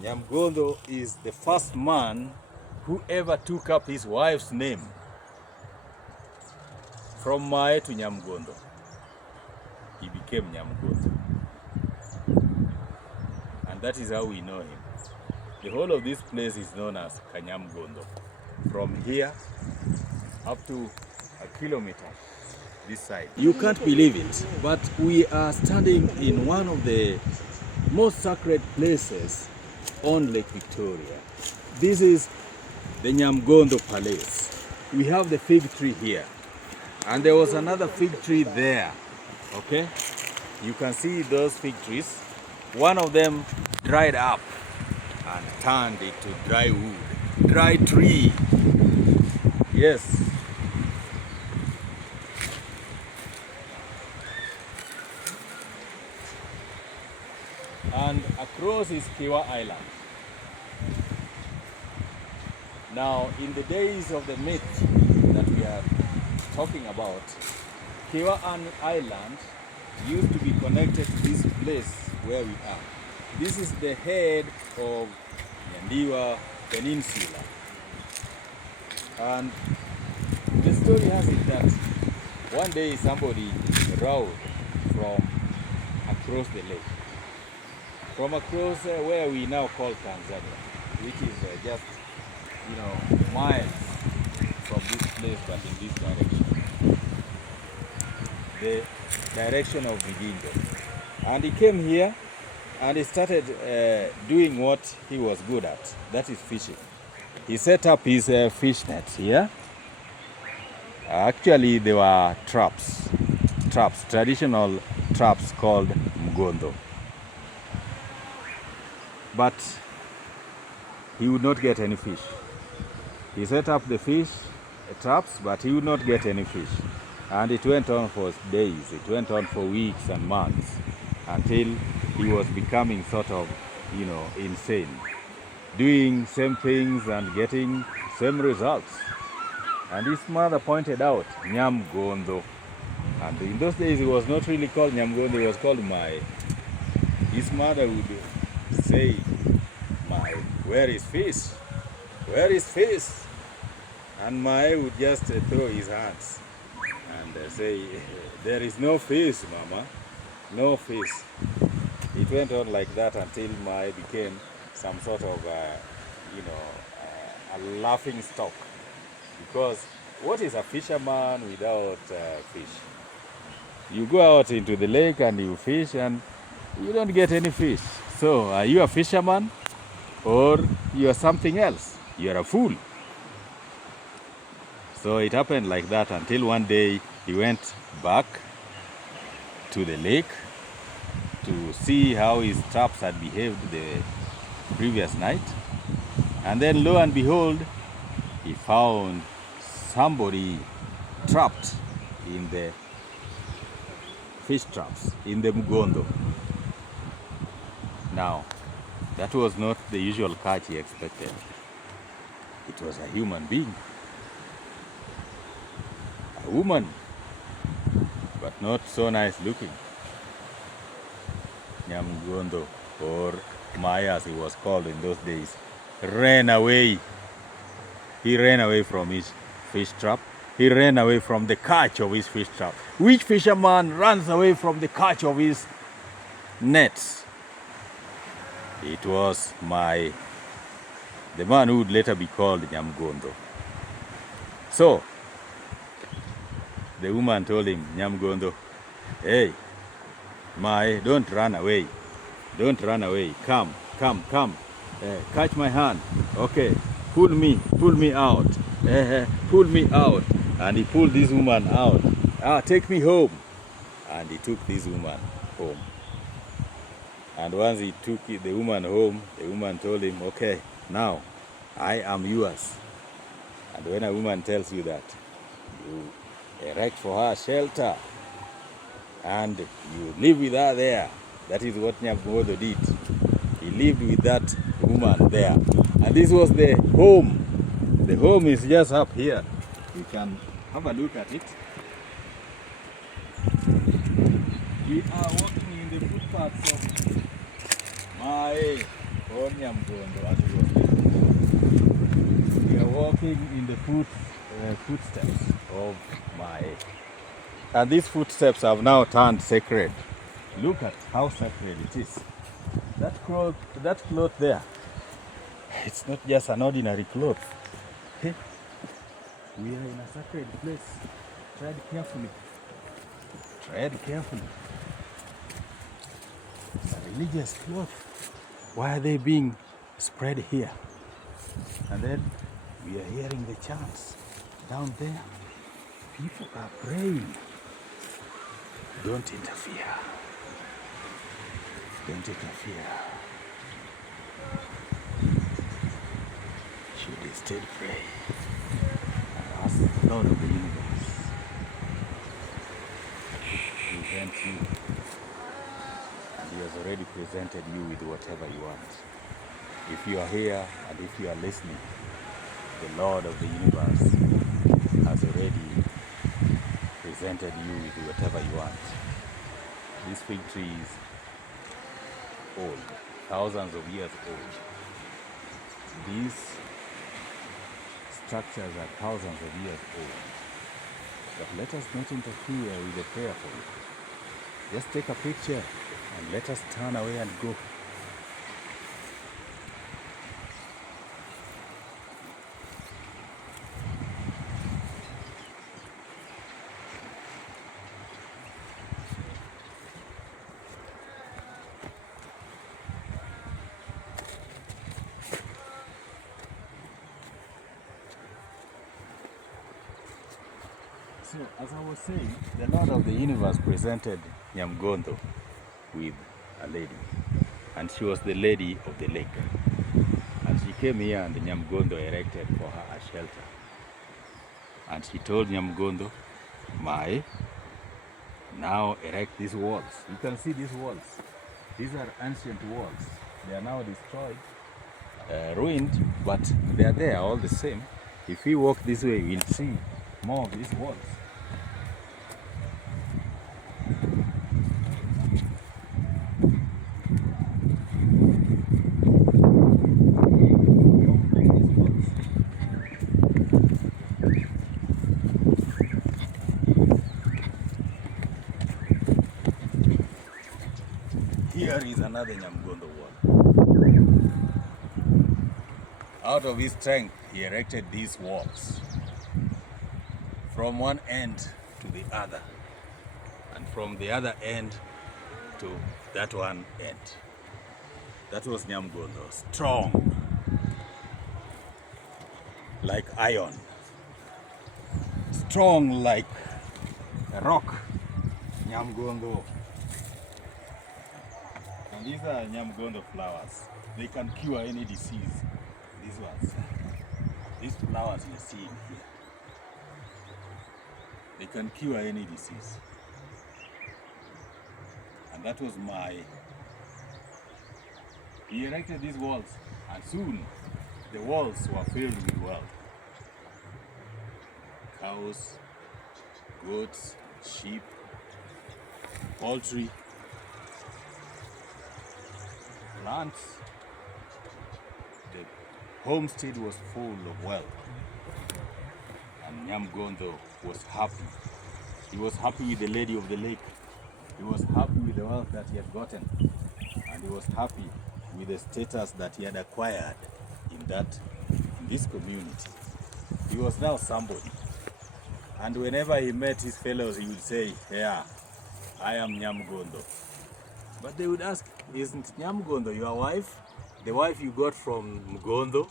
Nyamgondho is the first man who ever took up his wife's name from Mae to Nyamgondho. He became Nyamgondho. And that is how we know him. The whole of this place is known as Kanyamgondho. From here up to a kilometer this side. You can't believe it, but we are standing in one of the most sacred places on Lake Victoria. This is the Nyamgondho Palace. We have the fig tree here, and there was another fig tree there. Okay, you can see those fig trees. One of them dried up and turned into dry wood, dry tree. Yes. And across is Kiwa Island. Now, in the days of the myth that we are talking about, Kiwa Island used to be connected to this place where we are. This is the head of Nyandiwa Peninsula. And the story has it that one day somebody rowed from across the lake. From across where we now call Tanzania, which is just, miles from this place, but in this direction. The direction of Nyamgondho. And he came here and he started doing what he was good at, that is fishing. He set up his fish nets here. Actually, they were traps, traditional traps called Mgondo. But he would not get any fish. He set up the fish traps, but he would not get any fish. And it went on for days, it went on for weeks and months, until he was becoming sort of, insane. Doing same things and getting same results. And his mother pointed out, Nyamgondho. And in those days, it was not really called Nyamgondho, it was called Mae. His mother would say, Mae, where is fish? Where is fish? And Mae would just throw his hands and say, there is no fish, Mama, no fish. It went on like that until Mae became some sort of, a laughing stock. Because what is a fisherman without fish? You go out into the lake and you fish and you don't get any fish. So, are you a fisherman or you are something else? You are a fool. So it happened like that until one day he went back to the lake to see how his traps had behaved the previous night. And then lo and behold, he found somebody trapped in the fish traps, in the Mgondo. Now, that was not the usual catch he expected. It was a human being. A woman, but not so nice looking. Nyamgondho, or Maya as he was called in those days, ran away. He ran away from his fish trap. He ran away from the catch of his fish trap. Which fisherman runs away from the catch of his nets? It was the man who would later be called Nyamgondho. So, the woman told him, Nyamgondho, hey, Mae, don't run away. Don't run away. Come. Catch my hand. Okay, pull me out. Pull me out. And he pulled this woman out. Take me home. And he took this woman home. And once he took the woman home, the woman told him, okay, now I am yours. And when a woman tells you that, you erect for her shelter and you live with her there. That is what Nyamgondho did. He lived with that woman there. And this was the home. The home is just up here. You can have a look at it. We are walking in the footpaths of Mae on Nyamgondho as he was living. We are walking in the footsteps of my. And these footsteps have now turned sacred. Look at how sacred it is. That cloth there, it's not just an ordinary cloth. Hey, we are in a sacred place. Tread carefully. Tread carefully. It's a religious cloth. Why are they being spread here? And then we are hearing the chants down there. People are praying. Don't interfere. Don't interfere. Should instead pray and ask the Lord of the universe to present you. And He has already presented you with whatever you want. If you are here and if you are listening, the Lord of the universe has already presented you with whatever you want. This fig tree is old, thousands of years old. These structures are thousands of years old. But let us not interfere with the prayerful. Just take a picture and let us turn away and go. So, as I was saying, the Lord of the universe presented Nyamgondho with a lady. And she was the lady of the lake. And she came here and Nyamgondho erected for her a shelter. And she told Nyamgondho, now erect these walls. You can see these walls. These are ancient walls. They are now destroyed, ruined, but they are there all the same. If we walk this way, we'll see more of these walls. Here is another Nyamgondho wall. Out of his strength, he erected these walls from one end to the other, and from the other end to that one end. That was Nyamgondho, strong like iron, strong like a rock. Nyamgondho. And these are Nyamgondho flowers. They can cure any disease. These ones. These flowers you're seeing here. They can cure any disease. And that was he erected these walls, and soon the walls were filled with wealth. Cows, goats, sheep, poultry, plants. The homestead was full of wealth. And Nyamgondho was happy. He was happy with the lady of the lake. He was happy with the wealth that he had gotten. And he was happy with the status that he had acquired in this community. He was now somebody. And whenever he met his fellows, he would say, "Yeah, I am Nyamgondho." But they would ask, "Isn't Nyamgondho your wife? The wife you got from Mgondo?"